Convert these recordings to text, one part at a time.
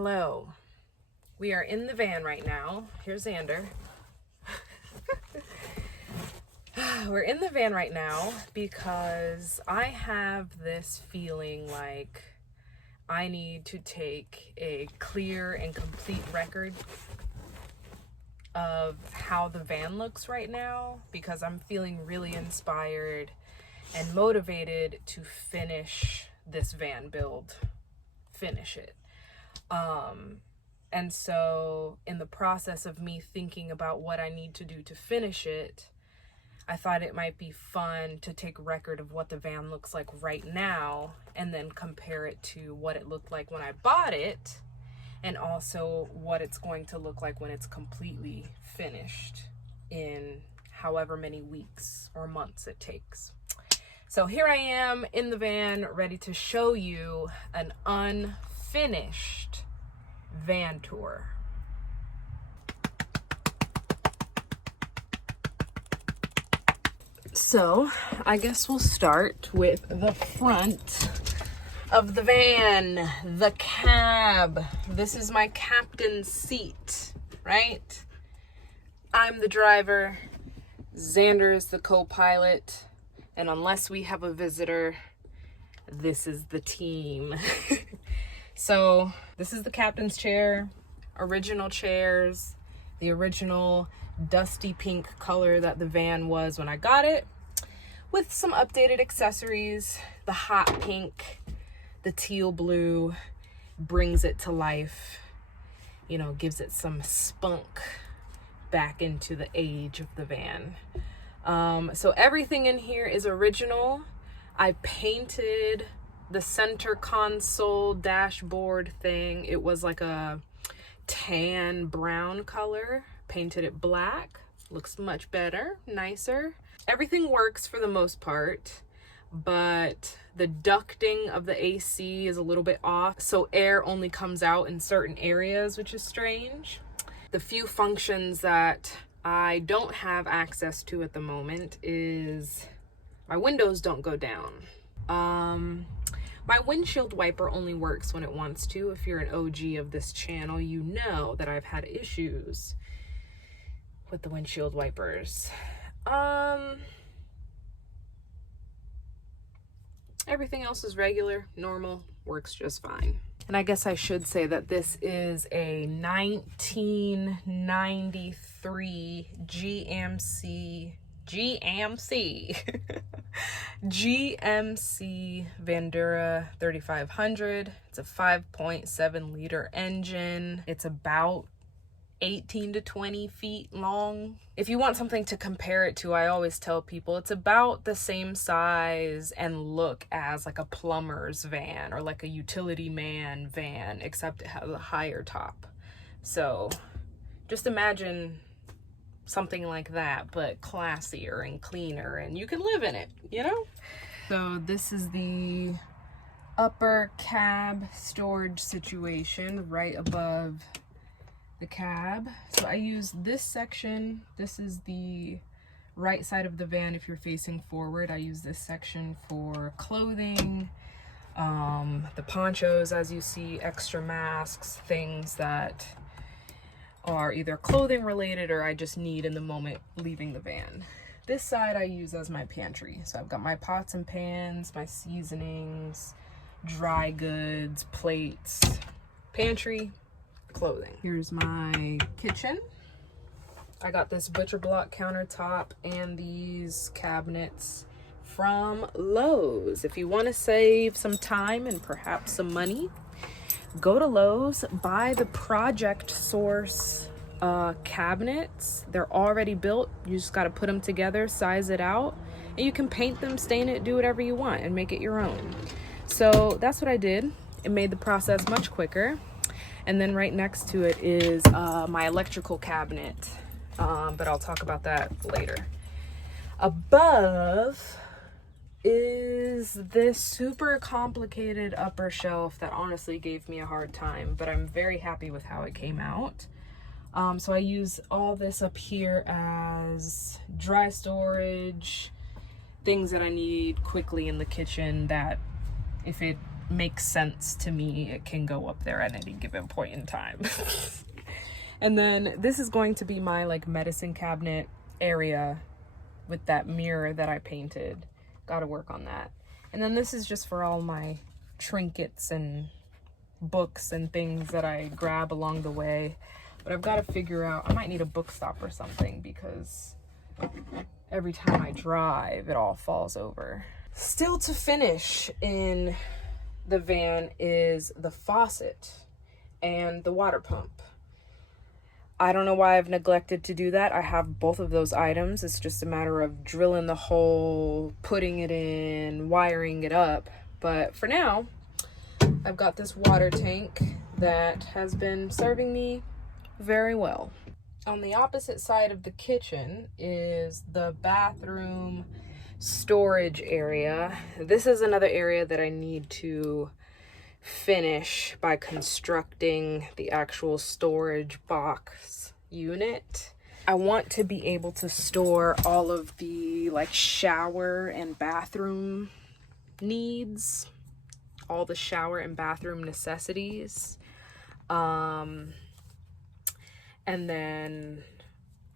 Hello. We are in the van right now. Here's Xander. We're in the van right now because I have this feeling like I need to take a clear and complete record of how the van looks right now, because I'm feeling really inspired and motivated to finish this van build. Finish it. And so in the process of me thinking about what I need to do to finish it, I thought it might be fun to take record of what the van looks like right now and then compare it to what it looked like when I bought it, and also what it's going to look like when it's completely finished in however many weeks or months it takes. So here I am in the van, ready to show you an unfinished van tour. So I guess we'll start with the front of the van, the cab. This is my captain's seat, right? I'm the driver, Xander is the co-pilot, and unless we have a visitor, this is the team. So this is the captain's chair, original chairs, the original dusty pink color that the van was when I got it, with some updated accessories. The hot pink, the teal blue brings it to life, you know, gives it some spunk back into the age of the van. So everything in here is original. I painted the center console dashboard thing. It was like a tan brown color. Painted it black. Looks much better, nicer. Everything works for the most part, but the ducting of the AC is a little bit off, so air only comes out in certain areas, which is strange. The few functions that I don't have access to at the moment is my windows don't go down. My windshield wiper only works when it wants to. If you're an OG of this channel, you know that I've had issues with the windshield wipers. Everything else is regular, normal, works just fine. And I guess I should say that this is a 1993 GMC Vandura 3500. It's a 5.7 liter engine. It's about 18 to 20 feet long. If you want something to compare it to, I always tell people it's about the same size and look as like a plumber's van or like a utility man van, except it has a higher top. So just imagine something like that, but classier and cleaner, and you can live in it, you know? So this is the upper cab storage situation right above the cab. So I use this section. This is the right side of the van if you're facing forward. I use this section for clothing, the ponchos, as you see, extra masks, things that are either clothing related or I just need in the moment leaving the van. This side I use as my pantry. So I've got my pots and pans, my seasonings, dry goods, plates, pantry, clothing. Here's my kitchen. I got this butcher block countertop and these cabinets from Lowe's. If you want to save some time and perhaps some money, go to Lowe's, buy the Project Source cabinets. They're already built. You just got to put them together, size it out, and you can paint them, stain it, do whatever you want and make it your own. So that's what I did. It made the process much quicker. And then right next to it is my electrical cabinet, but I'll talk about that later. Above is this super complicated upper shelf that honestly gave me a hard time, but I'm very happy with how it came out. So I use all this up here as dry storage, things that I need quickly in the kitchen that if it makes sense to me, it can go up there at any given point in time. And then this is going to be my like medicine cabinet area with that mirror that I painted. Got to work on that. And then this is just for all my trinkets and books and things that I grab along the way. But I've got to figure out, I might need a book stop or something, because every time I drive, it all falls over. Still to finish in the van is the faucet and the water pump. I don't know why I've neglected to do that. I have both of those items. It's just a matter of drilling the hole, putting it in, wiring it up. But for now, I've got this water tank that has been serving me very well. On the opposite side of the kitchen is the bathroom storage area. This is another area that I need to finish by constructing the actual storage box unit. I want to be able to store all of the like shower and bathroom needs, all the shower and bathroom necessities, and then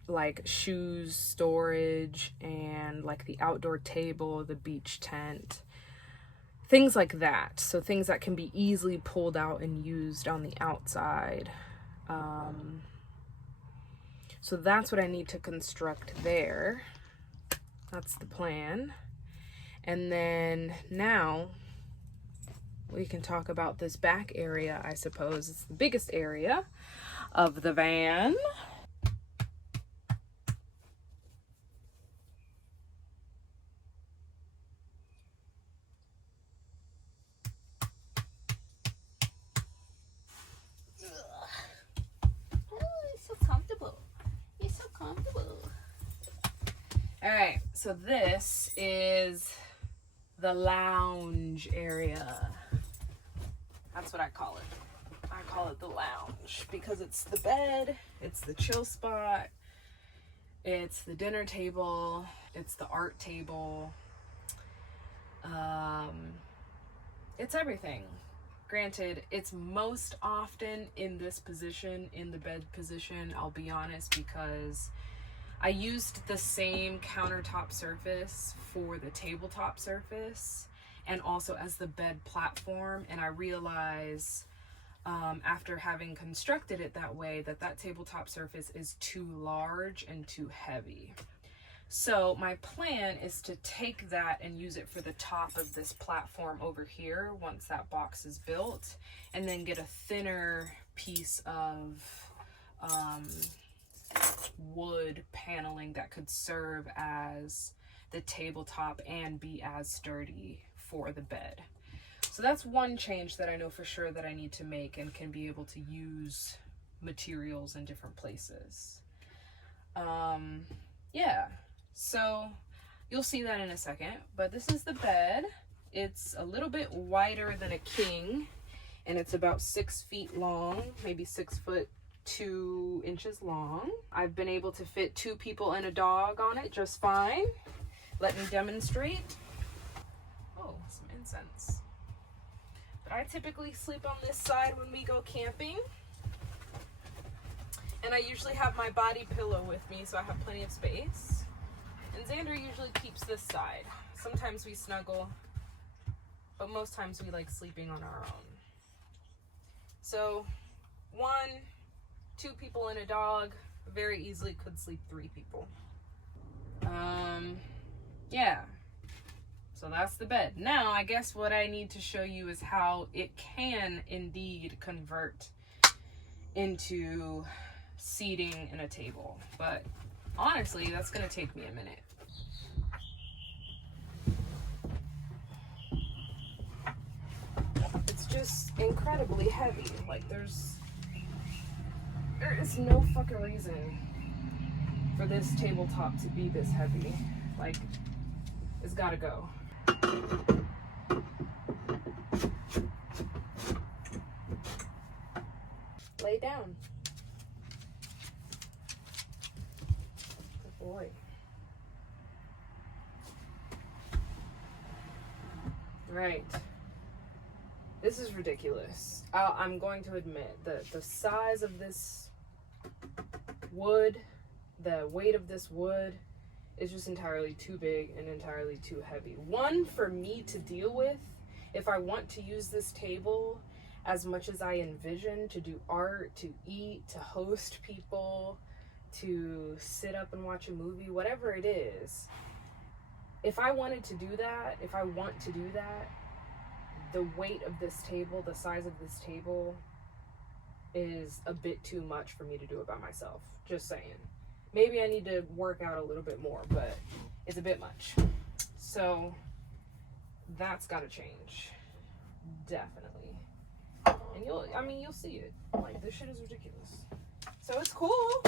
like shoes storage and like the outdoor table, the beach tent, things like that. So things that can be easily pulled out and used on the outside. So that's what I need to construct there. That's the plan. And then now we can talk about this back area, I suppose. It's the biggest area of the van. All right, so this is the lounge area. That's what I call it. I call it the lounge because it's the bed, it's the chill spot, it's the dinner table, it's the art table. It's everything. Granted, it's most often in this position, in the bed position, I'll be honest, because I used the same countertop surface for the tabletop surface and also as the bed platform, and I realized after having constructed it that way that tabletop surface is too large and too heavy. So my plan is to take that and use it for the top of this platform over here once that box is built, and then get a thinner piece of wood paneling that could serve as the tabletop and be as sturdy for the bed. So that's one change that I know for sure that I need to make and can be able to use materials in different places. Yeah, so you'll see that in a second, but this is the bed. It's a little bit wider than a king, and it's about 6 feet long, maybe 6'2" long. I've been able to fit 2 people and a dog on it just fine. Let me demonstrate. Oh, some incense. But I typically sleep on this side when we go camping. And I usually have my body pillow with me, so I have plenty of space. And Xander usually keeps this side. Sometimes we snuggle, but most times we like sleeping on our own. So 1, 2 people and a dog, very easily could sleep 3 people. Yeah, so that's the bed. Now I guess what I need to show you is how it can indeed convert into seating and a table, but honestly that's gonna take me a minute. It's just incredibly heavy. Like there is no fucking reason for this tabletop to be this heavy. Like, it's gotta go. Lay down. Good boy. Right. This is ridiculous. I'm going to admit that the size of this wood, the weight of this wood is just entirely too big and entirely too heavy. One, for me to deal with, if I want to use this table as much as I envision to do art, to eat, to host people, to sit up and watch a movie, whatever it is, if I wanted to do that, if I want to do that, the weight of this table, the size of this table is a bit too much for me to do it by myself. Just saying. Maybe I need to work out a little bit more, but it's a bit much. So that's gotta change. Definitely. And you'll see it. Like, this shit is ridiculous. So it's cool.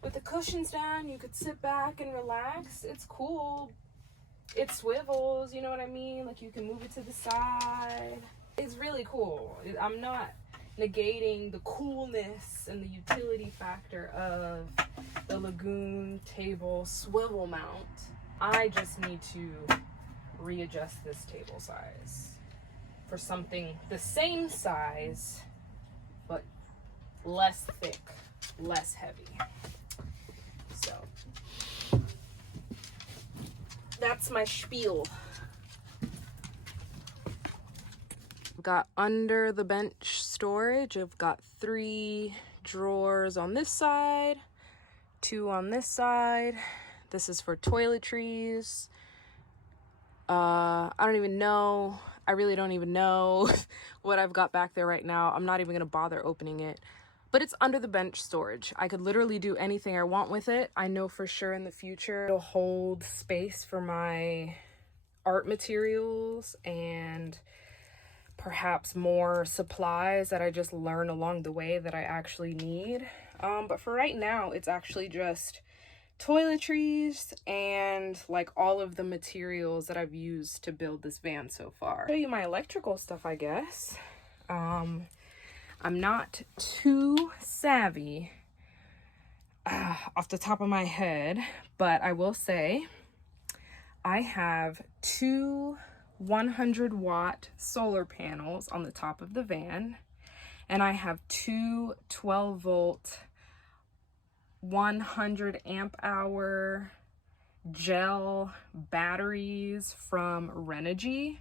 With the cushions down, you could sit back and relax. It's cool. It swivels, you know what I mean? Like, you can move it to the side. It's really cool. I'm not negating the coolness and the utility factor of the Lagoon table swivel mount. I just need to readjust this table size for something the same size, but less thick, less heavy. So that's my spiel. Got under the bench storage. I've got 3 drawers on this side, 2 on this side. This is for toiletries. I really don't even know what I've got back there right now. I'm not even gonna bother opening it, but it's under the bench storage. I could literally do anything I want with it. I know for sure in the future it'll hold space for my art materials and perhaps more supplies that I just learn along the way that I actually need. But for right now, it's actually just toiletries and like all of the materials that I've used to build this van so far. I'll show you my electrical stuff, I guess. I'm not too savvy off the top of my head, but I will say I have 2 100-watt solar panels on the top of the van, and I have 2 12-volt 100 amp hour gel batteries from Renogy.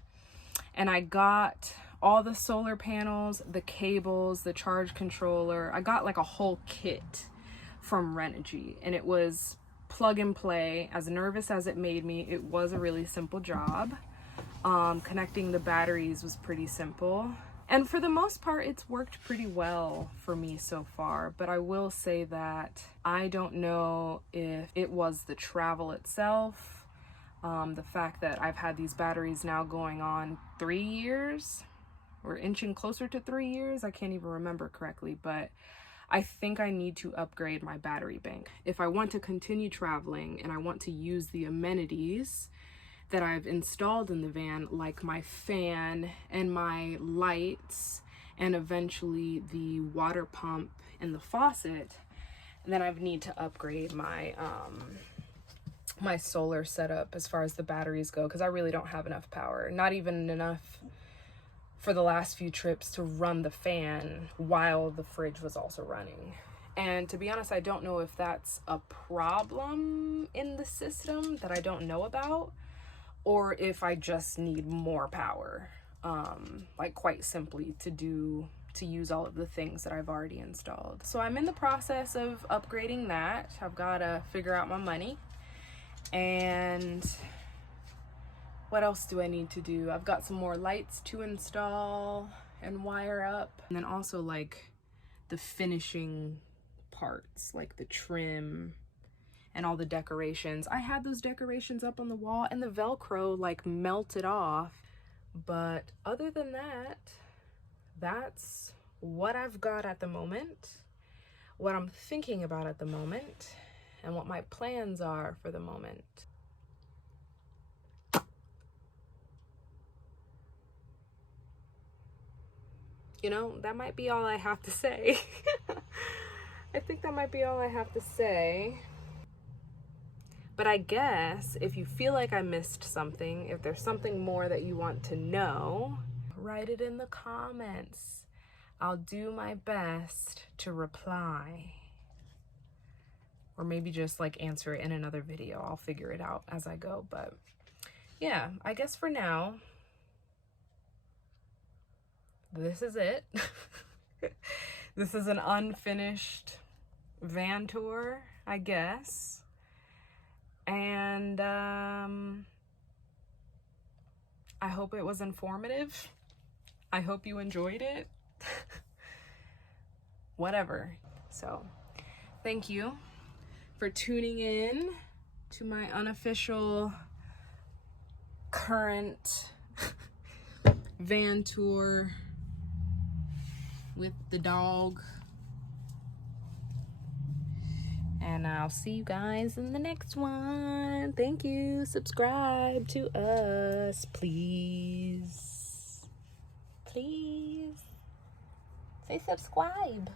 And I got all the solar panels, the cables, the charge controller. I got like a whole kit from Renogy, and it was plug and play. As nervous as it made me, it was a really simple job. Connecting the batteries was pretty simple. And for the most part, it's worked pretty well for me so far. But I will say that I don't know if it was the travel itself, the fact that I've had these batteries now going on 3 years. We're inching closer to 3 years. I can't even remember correctly, but I think I need to upgrade my battery bank. If I want to continue traveling and I want to use the amenities that I've installed in the van, like my fan and my lights and eventually the water pump and the faucet, then I need to upgrade my my solar setup as far as the batteries go, because I really don't have enough power. Not even enough for the last few trips to run the fan while the fridge was also running. And to be honest, I don't know if that's a problem in the system that I don't know about, or if I just need more power, like quite simply to use all of the things that I've already installed. So I'm in the process of upgrading that. I've got to figure out my money. And what else do I need to do? I've got some more lights to install and wire up. And then also like the finishing parts, like the trim and all the decorations. I had those decorations up on the wall and the Velcro like melted off. But other than that, that's what I've got at the moment, what I'm thinking about at the moment, and what my plans are for the moment. You know, that might be all I have to say. I think that might be all I have to say. But I guess if you feel like I missed something, if there's something more that you want to know, write it in the comments. I'll do my best to reply. Or maybe just like answer it in another video. I'll figure it out as I go. But yeah, I guess for now, this is it. This is an unfinished van tour, I guess. And I hope it was informative. I hope you enjoyed it. Whatever. So, thank you for tuning in to my unofficial current van tour with the dog. And I'll see you guys in the next one. Thank you. Subscribe to us, please. Please. Say subscribe.